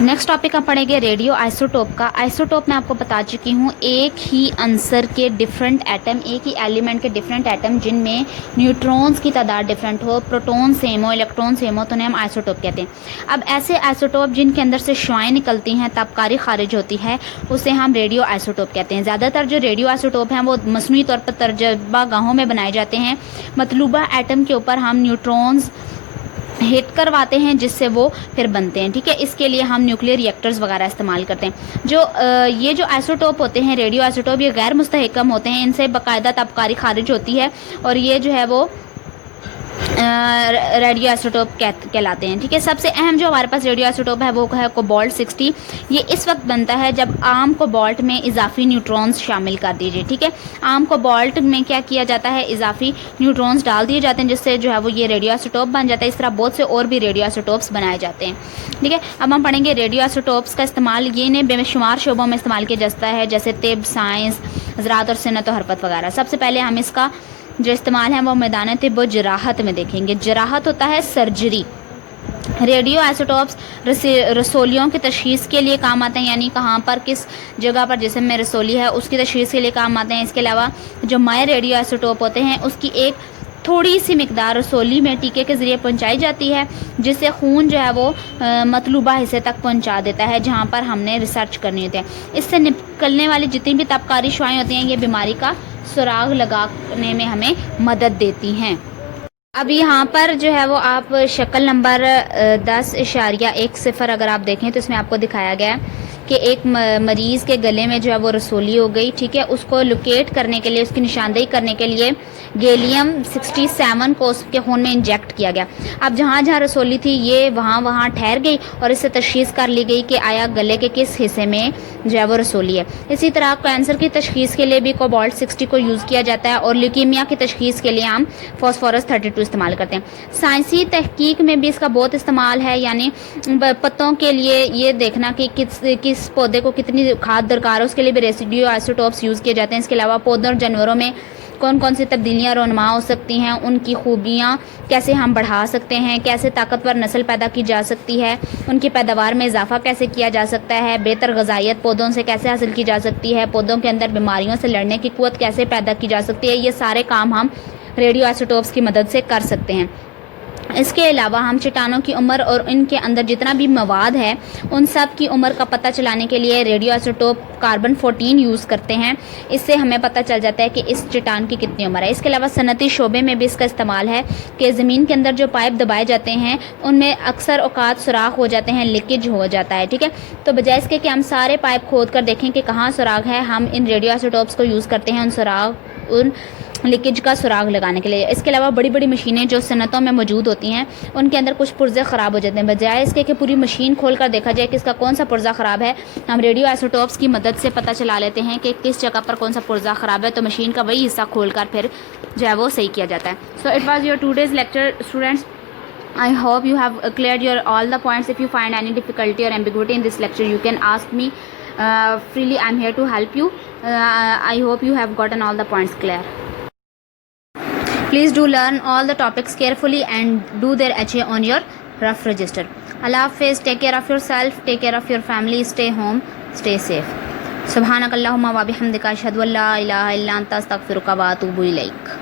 Next topic हम पढ़ेंगे radio isotope का। आइसोटोप मैं आपको बता चुकी हूँ, एक ही आंसर के डिफरेंट एटम, एक ही एलिमेंट के डिफरेंट एटम जिनमें न्यूट्रॉन्स की तादाद डिफरेंट हो, प्रोटॉन सेम हो, इलेक्ट्रॉन सेम हो, तो उन्हें हम आइसोटोप कहते हैं। अब ऐसे आइसोटोप जिनके अंदर से शुआएँ निकलती हैं, तापकारी खारिज होती है, उसे हम रेडियो आइसोटोप कहते हैं। ज़्यादातर जो रेडियो आइसोटोप हैं वो मसनूई तौर पर तजर्बा गाहों में बनाए जाते हैं। मतलूबा एटम के ऊपर हम न्यूट्रॉन्स हिट करवाते हैं जिससे वो फिर बनते हैं, ठीक है। इसके लिए हम न्यूक्लियर रिएक्टर्स वगैरह इस्तेमाल करते हैं। ये जो आइसोटोप होते हैं, रेडियो आइसोटोप, ये गैर मुस्तहकम होते हैं, इनसे बाकायदा तापकारी खारिज होती है और ये जो है वो रेडियो आइसोटोप कहलाते हैं, ठीक है। सबसे अहम जो हमारे पास रेडियो आइसोटोप है वो है कोबाल्ट 60। ये इस वक्त बनता है जब आम कोबाल्ट में इजाफी न्यूट्रॉन्स शामिल कर दीजिए, ठीक है। आम कोबाल्ट में क्या किया जाता है, इजाफी न्यूट्रॉन्स डाल दिए जाते हैं जिससे जो है वो ये रेडियो आइसोटोप बन जाता है। इस तरह बहुत से और भी रेडियो आइसोटोप्स बनाए जाते हैं, ठीक है। अब हम पढ़ेंगे रेडियो आइसोटोप्स का इस्तेमाल, ये इन्हें बेशुमार शोबों में इस्तेमाल किया जाता है, जैसे तिब, साइंस, ज़राअत और सनत और हरफत वगैरह। सबसे पहले हम इसका जो इस्तेमाल है वो मैदान तिब व जराहत में देखेंगे। जराहत होता है सर्जरी। रेडियो आइसोटोप्स रसोलियों की तशखीस के लिए काम आते हैं, यानी कहाँ पर किस जगह पर जिस्म में रसोली है उसकी तशखीस के लिए काम आते हैं। इसके अलावा जो माय रेडियो आइसोटोप होते हैं उसकी एक थोड़ी सी मिकदार रसोली में टीके के ज़रिए पहुंचाई जाती है जिससे खून जो है वो मतलूबा हिस्से तक पहुंचा देता है जहां पर हमने रिसर्च करनी होती है। इससे निकलने वाली जितनी भी तापकारी शुआएँ होती हैं ये बीमारी का सुराग लगाने में हमें मदद देती हैं। अब यहाँ पर जो है वो आप शक्ल नंबर 10.10 अगर आप देखें तो इसमें आपको दिखाया गया है कि एक मरीज़ के गले में जो है वो रसोली हो गई, ठीक है। उसको लोकेट करने के लिए, उसकी निशानदेही करने के लिए गैलियम 67 को उसके खून में इंजेक्ट किया गया। अब जहाँ जहाँ रसोली थी ये वहाँ ठहर गई और इससे तशखीस कर ली गई कि आया गले के किस हिस्से में जो है वो रसोली है। इसी तरह कैंसर की तशखीस के लिए भी कोबाल्ट 60 को यूज़ किया जाता है और ल्यूकीमिया की तशखीस के लिए हम फॉस्फोरस 32 इस्तेमाल करते हैं। साइंसी तहकीक में भी इसका बहुत इस्तेमाल है, यानी पत्तों के लिए ये देखना कि किस पौधे को कितनी खाद दरकार है उसके लिए भी रेडियो आइसोटोप्स यूज़ किए जाते हैं। इसके अलावा पौधों और जानवरों में कौन कौन सी तब्दीलियाँ रोनमा हो सकती हैं, उनकी खूबियाँ कैसे हम बढ़ा सकते हैं, कैसे ताकतवर नस्ल पैदा की जा सकती है, उनकी पैदावार में इजाफा कैसे किया जा सकता है, बेहतर ग़िज़ाइयत पौधों से कैसे हासिल की जा सकती है, पौधों के अंदर बीमारियों से लड़ने की क़ुव्वत कैसे पैदा की जा सकती है, ये सारे काम हम रेडियो आइसोटोप्स की मदद से कर सकते हैं। इसके अलावा हम चट्टानों की उम्र और इनके अंदर जितना भी मवाद है उन सब की उम्र का पता चलाने के लिए रेडियो आइसोटोप कार्बन 14 यूज़ करते हैं। इससे हमें पता चल जाता है कि इस चट्टान की कितनी उम्र है। इसके अलावा सनती शोबे में भी इसका इस्तेमाल है कि ज़मीन के अंदर जो पाइप दबाए जाते हैं उनमें अक्सर औकात सुराख हो जाते हैं, लीकेज हो जाता है, ठीक है। तो बजाय इसके कि हम सारे पाइप खोद कर देखें कि कहाँ सुराख है, हम इन रेडियो आइसोटोप्स को यूज़ करते हैं उन लीकेज का सुराग लगाने के लिए। इसके अलावा बड़ी बड़ी मशीनें जो सनतों में मौजूद होती हैं उनके अंदर कुछ पुर्जे ख़राब हो जाते हैं, बजाय इसके कि पूरी मशीन खोल कर देखा जाए कि इसका कौन सा पुर्जा ख़राब है, हम रेडियो आइसोटोप्स की मदद से पता चला लेते हैं कि किस जगह पर कौन सा पुर्जा ख़राब है, तो मशीन का वही हिस्सा खोल कर फिर जो है वो सही किया जाता है। So it was your today's lecture students. I hope you have cleared your all the points. If you find any difficulty or ambiguity in this lecture, you can ask me freely. I'm here to help you. I hope you have gotten all the points clear. Please do learn all the topics carefully and do their HA on your rough register. Allah Hafiz. Take care of yourself. Take care of your family. Stay home. Stay safe. Subhanakallahumma wa bihamdika ashhadu an la ilaha illa anta astaghfiruka wa atubu ilaik.